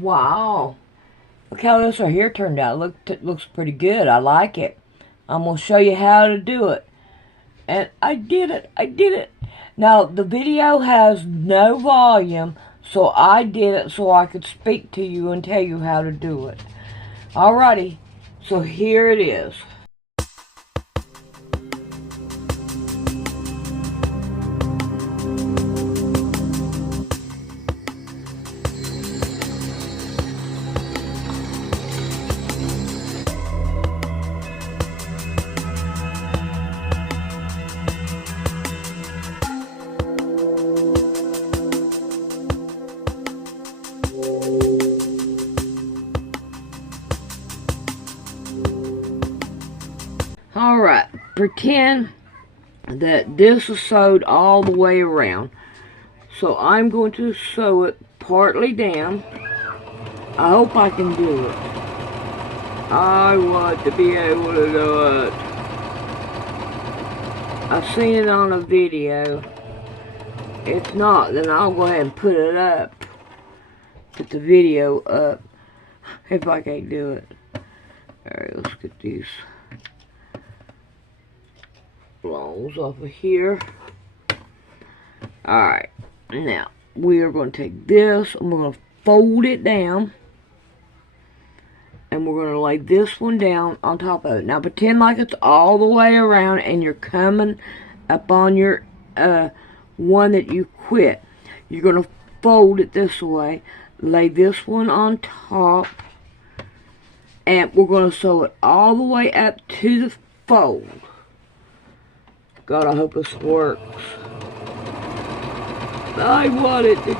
Wow. Look how this right here turned out. It looks pretty good. I like it. I'm going to show you how to do it. And I did it. I did it. Now, the video has no volume, so I did it so I could speak to you and tell you how to do it. Alrighty. So here it is. Alright, pretend that this is sewed all the way around. So I'm going to sew it partly down. I hope I can do it. I want to be able to do it. I've seen it on a video. If not, then I'll go ahead and put it up. Put the video up. If I can't do it. Alright, let's get these longs off of here. Alright, now we are going to take this and we're going to fold it down, and we're going to lay this one down on top of it. Now pretend like it's all the way around and you're coming up on your one that you quit. You're going to fold it this way, lay this one on top, and we're going to sew it all the way up to the fold. God, I hope this works. I want it to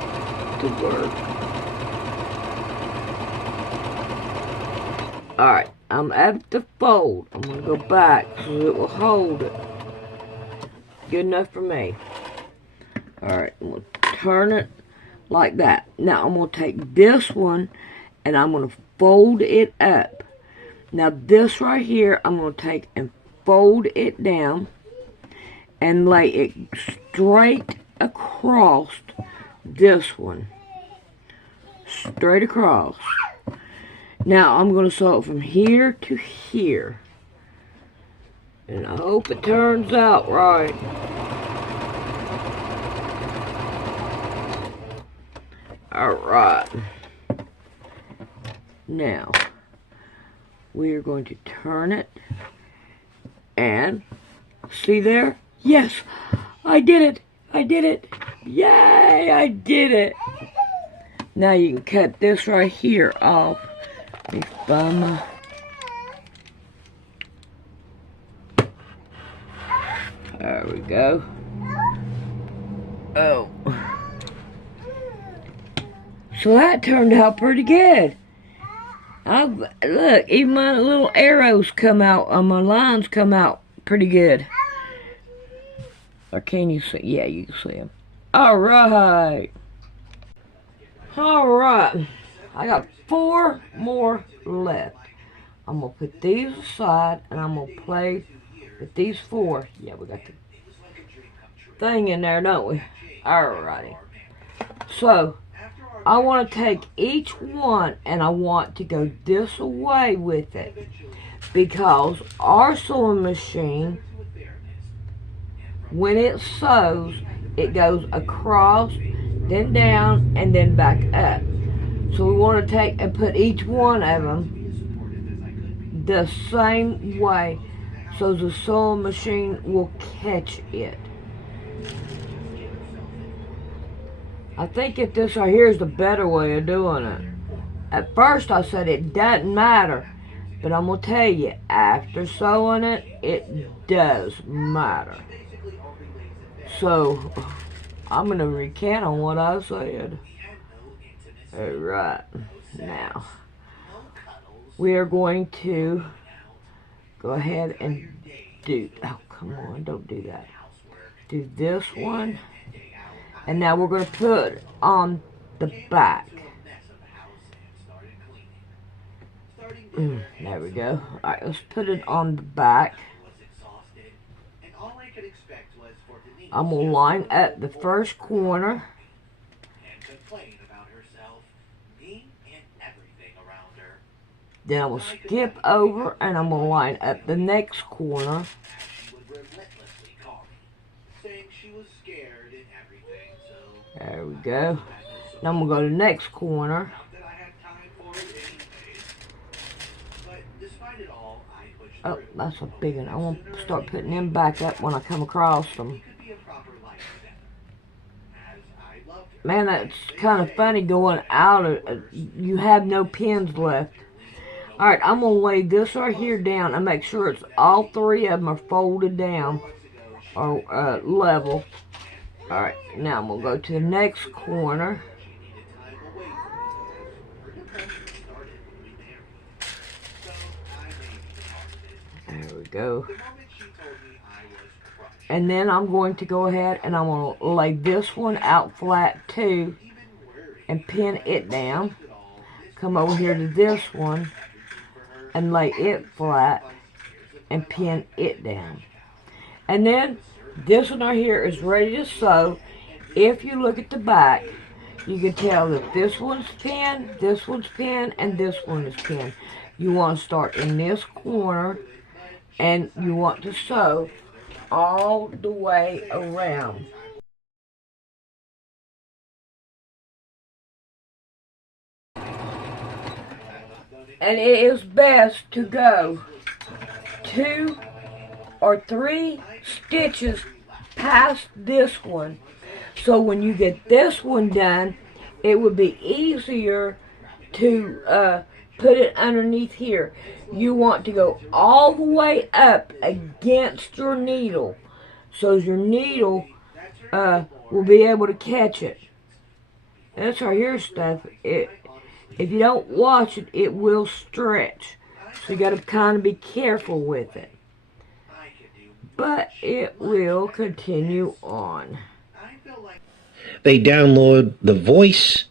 work. Alright, I'm at the fold. I'm going to go back so it will hold it. Good enough for me. Alright, I'm going to turn it like that. Now I'm going to take this one and I'm going to fold it up. Now this right here, I'm going to take and fold it down and lay it straight across this one. Straight across. Now I'm going to sew it from here to here. And I hope it turns out right. Alright. Now, we are going to turn it. And, see there? Yes, I did it. I did it. Yay, I did it. Now you can cut this right here off. There we go. Oh. So that turned out pretty good. Look, even my little arrows come out, my lines come out pretty good. Or can you see? Yeah, you can see them. Alright. Alright. I got 4 more left. I'm going to put these aside and I'm going to play with these 4. Yeah, we got the thing in there, don't we? Alrighty. So, I want to take each one and I want to go this way with it. Because our sewing machine, when it sews, it goes across, then down, and then back up. So we want to take and put each one of them the same way so the sewing machine will catch it. I think if this right here is the better way of doing it. At first I said it doesn't matter, but I'm going to tell you, after sewing it, it does matter. So, I'm going to recant on what I said. Alright, now, we are going to go ahead and do, oh come on, don't do that. Do this one, and now we're going to put on the back. There we go. Alright, let's put it on the back. I'm going to line up the first corner. Then I will skip over and I'm going to line up the next corner. There we go. Now I'm going to go to the next corner. Oh, that's a big one. I want to start putting them back up when I come across them. Man, that's kind of funny going out. You have no pins left. Alright, I'm going to lay this right here down and make sure it's all three of them are folded down or level. Alright, now I'm going to go to the next corner. There we go. And then I'm going to go ahead and I'm going to lay this one out flat too and pin it down. Come over here to this one and lay it flat and pin it down. And then this one right here is ready to sew. If you look at the back, you can tell that this one's pinned, and this one is pinned. You want to start in this corner and you want to sew all the way around. And it is best to go 2 or 3 stitches past this one. So when you get this one done, it would be easier to put it underneath here. You want to go all the way up against your needle, so your needle will be able to catch it. That's right here stuff. If you don't wash it, it will stretch. So you got to kind of be careful with it. But it will continue on. They download the voice,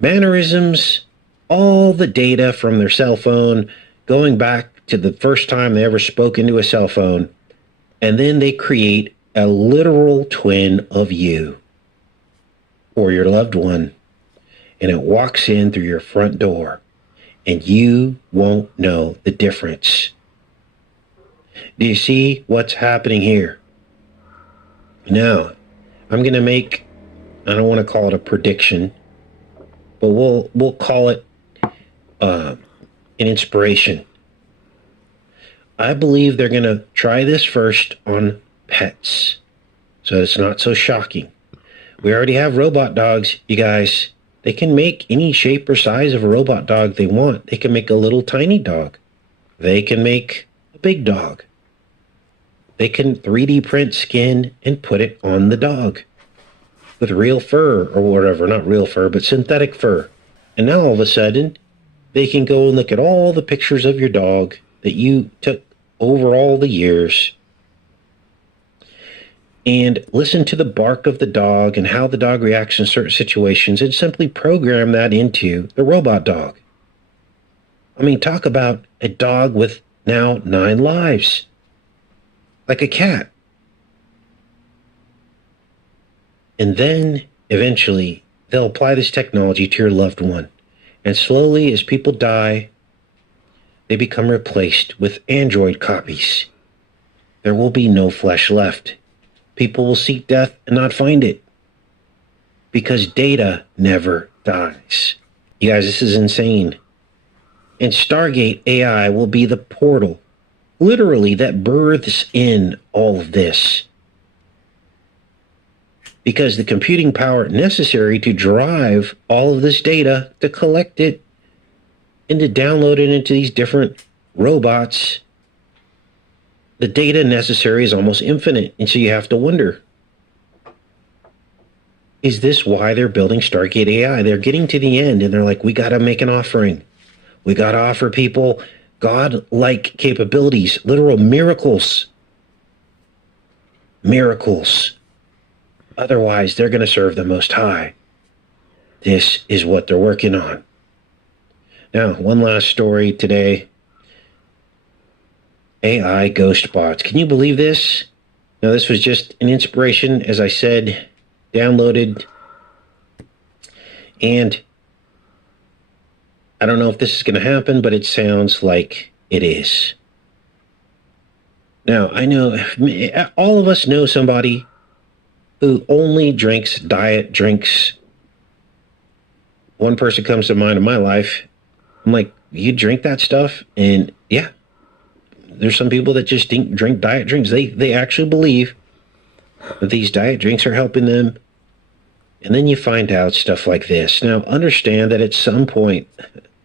mannerisms, all the data from their cell phone, going back to the first time they ever spoke into a cell phone, and then they create a literal twin of you or your loved one, and it walks in through your front door, and you won't know the difference. Do you see what's happening here? Now, I'm going to make, I don't want to call it a prediction, but we'll call it an inspiration. I believe they're going to try this first on pets, so it's not so shocking. We already have robot dogs, you guys. They can make any shape or size of a robot dog they want. They can make a little tiny dog. They can make a big dog. They can 3D print skin and put it on the dog with real fur or whatever. Not real fur, but synthetic fur. And now all of a sudden, they can go and look at all the pictures of your dog that you took over all the years and listen to the bark of the dog and how the dog reacts in certain situations and simply program that into the robot dog. I mean, talk about a dog with now 9 lives. Like a cat. And then, eventually, they'll apply this technology to your loved one. And slowly, as people die, they become replaced with android copies. There will be no flesh left. People will seek death and not find it. Because data never dies. You guys, this is insane. And Stargate AI will be the portal, literally, that births in all of this. Because the computing power necessary to drive all of this data, to collect it, and to download it into these different robots, the data necessary is almost infinite. And so you have to wonder, is this why they're building Stargate AI? They're getting to the end and they're like, we got to make an offering. We got to offer people God-like capabilities, literal miracles. Miracles. Otherwise, they're going to serve the Most High. This is what they're working on. Now, one last story today. AI ghost bots. Can you believe this? Now, this was just an inspiration, as I said, downloaded. And I don't know if this is going to happen, but it sounds like it is. Now, I know all of us know somebody who only drinks diet drinks. One person comes to mind in my life. I'm like, you drink that stuff? And yeah, there's some people that just drink diet drinks. They actually believe that these diet drinks are helping them. And then you find out stuff like this. Now, understand that at some point,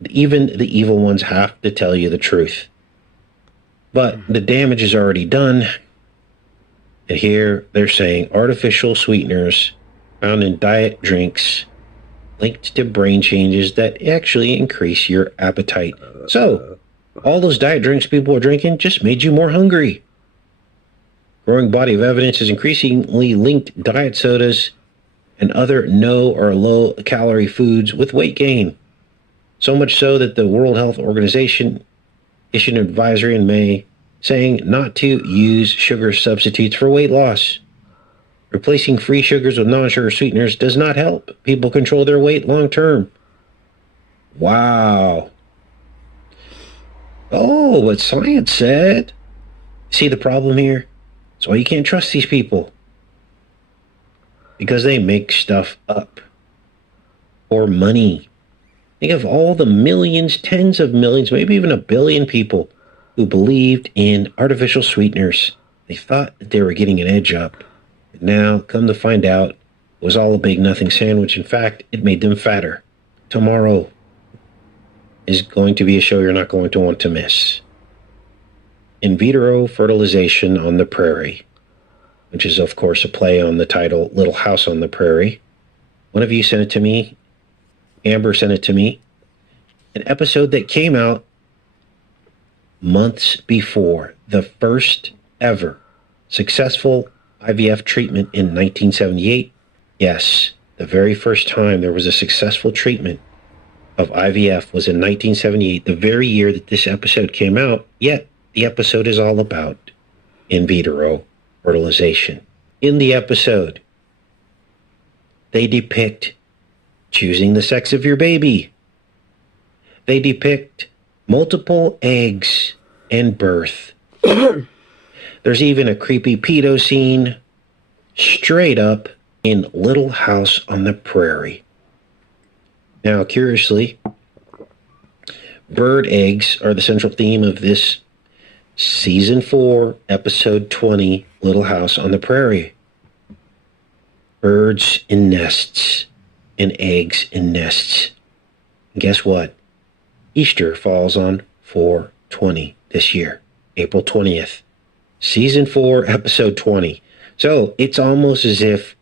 even the evil ones have to tell you the truth. But the damage is already done. And here they're saying artificial sweeteners found in diet drinks linked to brain changes that actually increase your appetite. So, all those diet drinks people were drinking just made you more hungry. Growing body of evidence has increasingly linked diet sodas and other no or low calorie foods with weight gain. So much so that the World Health Organization issued an advisory in May saying not to use sugar substitutes for weight loss. Replacing free sugars with non-sugar sweeteners does not help people control their weight long term. Wow. Oh, what science said. See the problem here? That's why you can't trust these people. Because they make stuff up for money. Think of all the millions, tens of millions, maybe even 1 billion people who believed in artificial sweeteners. They thought that they were getting an edge up. And now, come to find out, it was all a big nothing sandwich. In fact, it made them fatter. Tomorrow is going to be a show you're not going to want to miss. In vitro fertilization on the prairie, which is, of course, a play on the title Little House on the Prairie. One of you sent it to me. Amber sent it to me. An episode that came out months before the first ever successful IVF treatment in 1978. Yes, the very first time there was a successful treatment of IVF was in 1978, the very year that this episode came out. Yet, the episode is all about in vitro fertilization. In the episode, they depict choosing the sex of your baby. They depict multiple eggs and birth. There's even a creepy pedo scene straight up in Little House on the Prairie. Now, curiously, bird eggs are the central theme of this Season 4, Episode 20, Little House on the Prairie. Birds in nests and eggs in nests. And guess what? Easter falls on 4/20 this year, April 20th. Season 4, Episode 20. So it's almost as if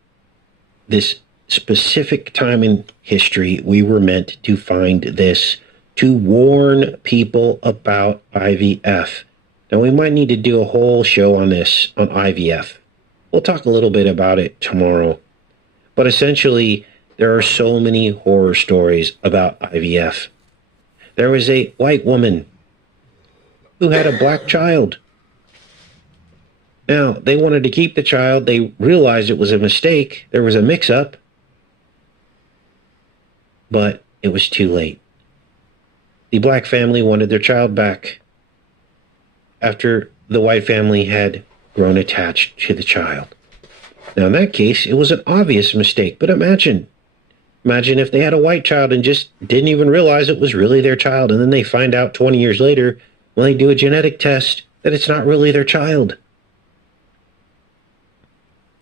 this specific time in history we were meant to find this to warn people about IVF. Now, we might need to do a whole show on this, on IVF. We'll talk a little bit about it tomorrow. But essentially, there are so many horror stories about IVF. There was a white woman who had a black child. Now, they wanted to keep the child. They realized it was a mistake. There was a mix-up. But it was too late. The black family wanted their child back after the white family had grown attached to the child. Now, in that case, it was an obvious mistake. But imagine if they had a white child and just didn't even realize it was really their child. And then they find out 20 years later, when they do a genetic test, that it's not really their child.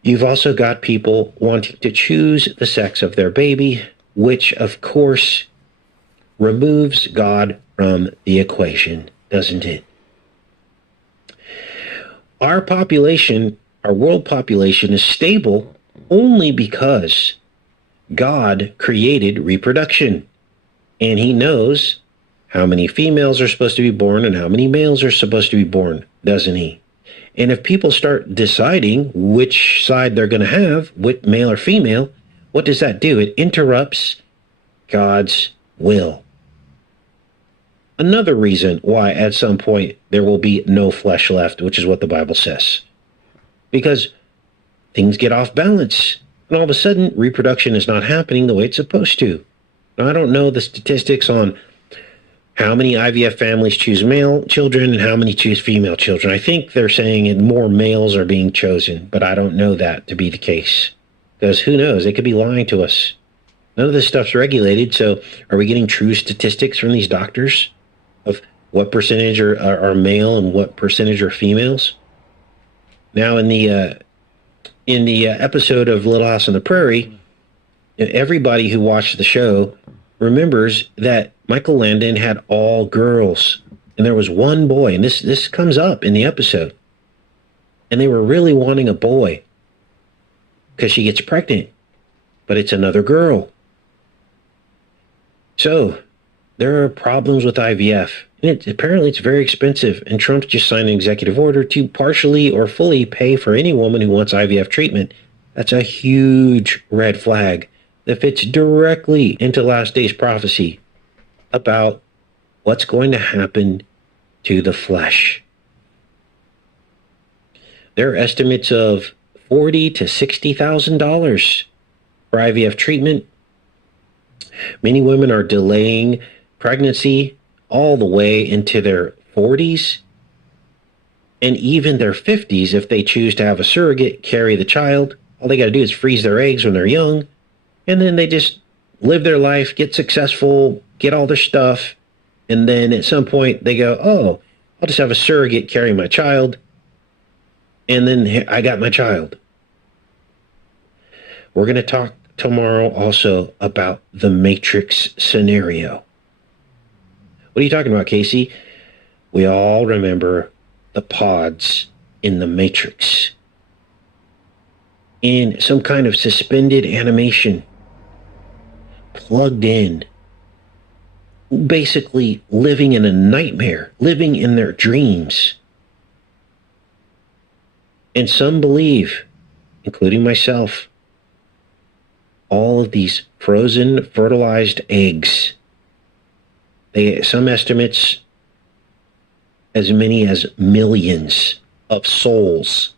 You've also got people wanting to choose the sex of their baby, which, of course, removes God from the equation, doesn't it? Our population, our world population, is stable only because God created reproduction. And he knows how many females are supposed to be born and how many males are supposed to be born, doesn't he? And if people start deciding which side they're going to have, with male or female, what does that do? It interrupts God's will. Another reason why at some point there will be no flesh left, which is what the Bible says. Because things get off balance. And all of a sudden, reproduction is not happening the way it's supposed to. Now, I don't know the statistics on how many IVF families choose male children and how many choose female children. I think they're saying more males are being chosen, but I don't know that to be the case. Because who knows? They could be lying to us. None of this stuff's regulated, so are we getting true statistics from these doctors of what percentage are male and what percentage are females? Now, in the episode of Little House on the Prairie, everybody who watched the show remembers that Michael Landon had all girls, and there was one boy, and this comes up in the episode, and they were really wanting a boy because she gets pregnant, but it's another girl. So there are problems with IVF, and apparently it's very expensive, and Trump just signed an executive order to partially or fully pay for any woman who wants IVF treatment. That's a huge red flag that fits directly into last day's prophecy about what's going to happen to the flesh. There are estimates of $40,000 to $60,000 for IVF treatment. Many women are delaying pregnancy all the way into their 40s and even their 50s if they choose to have a surrogate carry the child. All they got to do is freeze their eggs when they're young, and then they just live their life, get successful, get all their stuff, and then at some point they go, oh, I'll just have a surrogate carry my child, and then I got my child. We're going to talk tomorrow also about the Matrix scenario. What are you talking about, Casey? We all remember the pods in the Matrix. In some kind of suspended animation, plugged in, basically living in a nightmare, living in their dreams. And some believe, including myself, all of these frozen, fertilized eggs, some estimates as many as millions of souls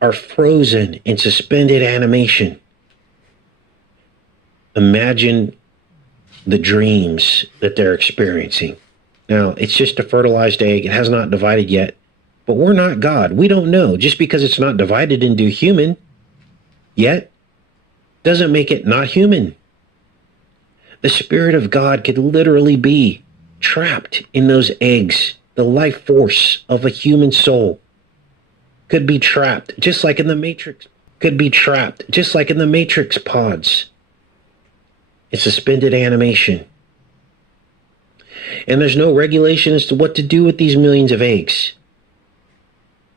are frozen in suspended animation. Imagine the dreams that they're experiencing. Now, it's just a fertilized egg. It has not divided yet, but we're not God. We don't know. Just because it's not divided into human yet doesn't make it not human. The Spirit of God could literally be trapped in those eggs. The life force of a human soul could be trapped, just like in the Matrix. Could be trapped, just like in the Matrix pods. It's suspended animation. And there's no regulation as to what to do with these millions of eggs.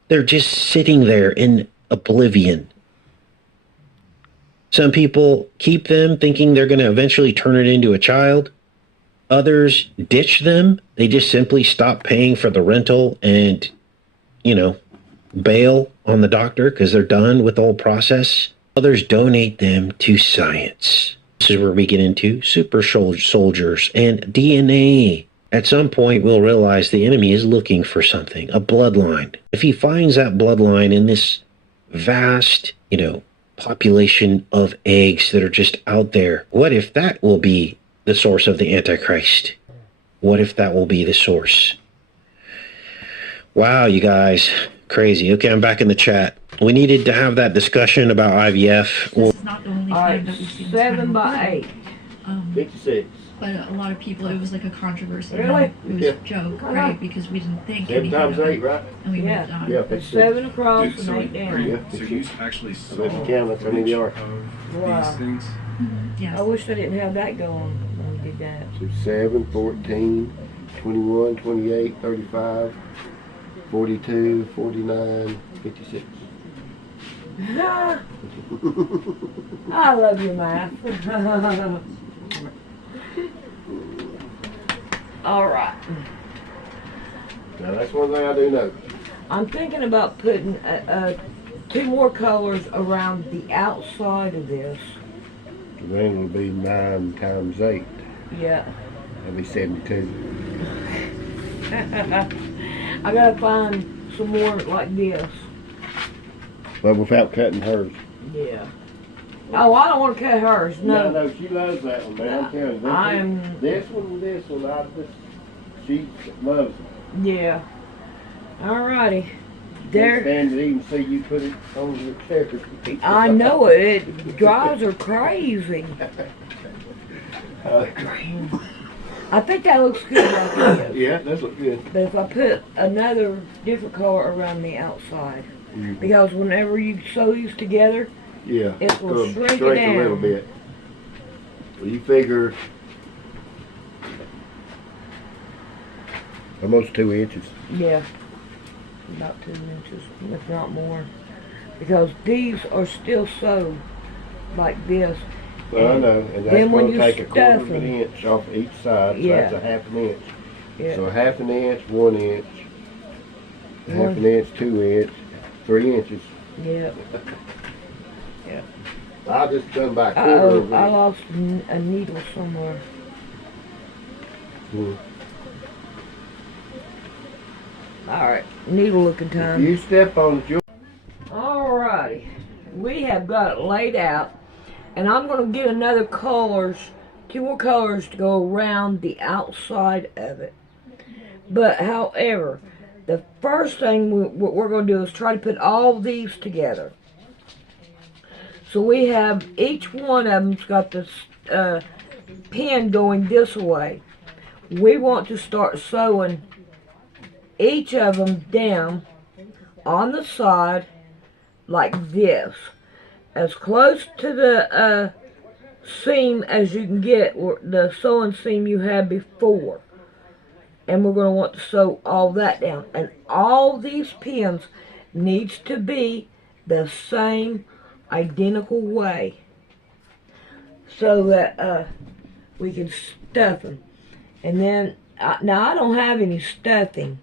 They're just sitting there in oblivion. Some people keep them thinking they're going to eventually turn it into a child. Others ditch them. They just simply stop paying for the rental and, bail on the doctor because they're done with the whole process. Others donate them to science. This is where we get into super soldiers and DNA. At some point, we'll realize the enemy is looking for something, a bloodline. If he finds that bloodline in this vast, population of eggs that are just out there, what if that will be the source of the Antichrist? What if that will be the source? Wow, you guys, crazy. Okay, I'm back in the chat. We needed to have that discussion about IVF. This is not the only time that we've seen this 7 kind of by 8. 56. But a lot of people, it was like a controversy. Really? It was a joke, right? Because we didn't think 7 anything times of 8, it. right? And we Yeah. moved on. Yeah, It's 56. 7 across Dude, and so 8 down. Yeah. So you actually saw if you count, that's how many there are. Wow. these things? Yes. I wish I didn't have that going when we did that. So 7, 14, 21, 28, 35, 42, 49, 56. I love your math. All right. Now that's one thing I do know. I'm thinking about putting 2 more colors around the outside of this. Then will be 9 times 8. Yeah. That'll be 72. I gotta find some more like this. But without cutting hers. Yeah. Oh, I don't want to cut hers. No, No. no, she loves that one, man. I'm telling you. I am. This one, she loves it. Yeah. Alrighty. Can't There. stand to even see you put it on your chair. I know it. It drives her crazy. I think that looks good like this. Yeah, that looks good. But if I put another different color around the outside, because whenever you sew these together, Yeah, it will it'll shrink it a down. little bit. Well, you figure almost 2 inches. Yeah, about 2 inches, if not more. Because these are still sewed like this. Well, I know, and that's then when going you to take a quarter stuff of an them- inch off each side, so Yeah. that's a half an inch. Yeah. So a half an inch, 1 inch, half One- an inch, 2 inch, 3 inches. Yeah. I'll just come back quarter Uh-oh, of I an inch. lost a needle somewhere. Hmm. Alright, needle looking If time. you step on it, you'll Alrighty, we have got it laid out, and I'm going to get another colors, 2 more colors to go around the outside of it. But however, the first thing what we're going to do is try to put all these together. So we have each one of them's got this pin going this way. We want to start sewing each of them down on the side like this, as close to the seam as you can get, or the sewing seam you had before. And we're going to want to sew all that down, and all these pins needs to be the same identical way, so that we can stuff them. And then now I don't have any stuffing,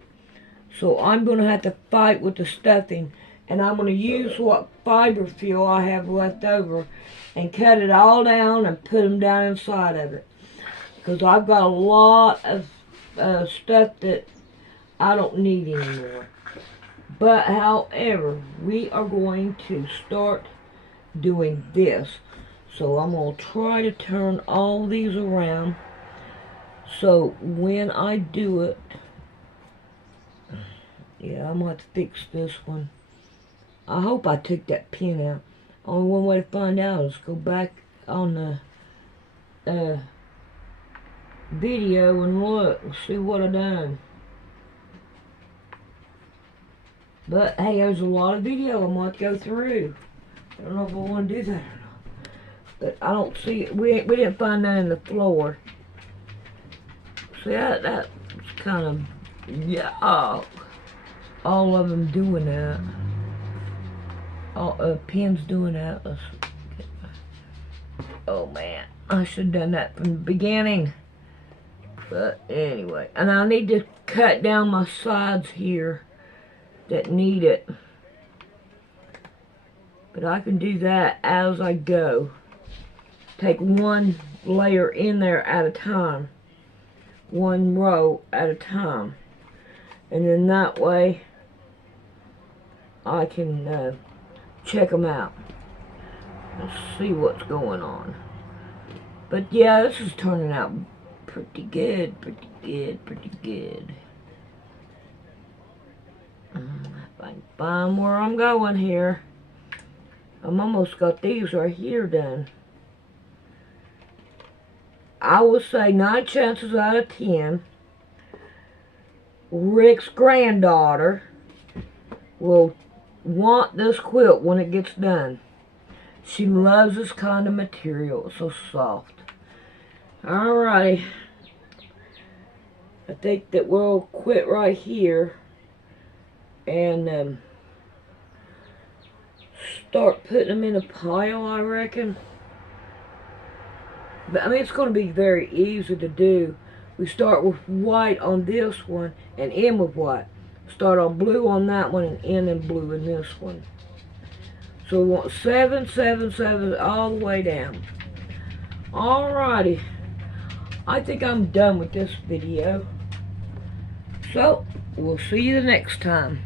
so I'm going to have to fight with the stuffing, and I'm going to use what fiber feel I have left over and cut it all down and put them down inside of it, because I've got a lot of stuff that I don't need anymore. But however, we are going to start doing this. So I'm going to try to turn all these around, so when I do it, yeah, I'm going to have to fix this one. I hope I took that pin out. Only one way to find out is go back on the video and look and see what I done. But hey, there's a lot of video I'm going to go through. I don't know if I want to do that or not. But I don't see it. We didn't find that in the floor. See, that's kind of, yeah, all of them doing that. All pins doing that. Oh man, I should have done that from the beginning. But anyway, and I need to cut down my sides here that need it. But I can do that as I go. Take one layer in there at a time. One row at a time. And then that way I can check them out. Let's see what's going on. But yeah, this is turning out pretty good, pretty good, pretty good. If I can find where I'm going here. I'm almost got these right here done. I would say 9 chances out of 10, Rick's granddaughter will want this quilt when it gets done. She loves this kind of material. It's so soft. Alrighty. I think that we'll quit right here and start putting them in a pile, I reckon. But I mean, it's going to be very easy to do. We start with white on this one and end with white. Start on blue on that one and end in blue in this one. So we want 7, 7, 7 all the way down. Alrighty. I think I'm done with this video. So, we'll see you the next time.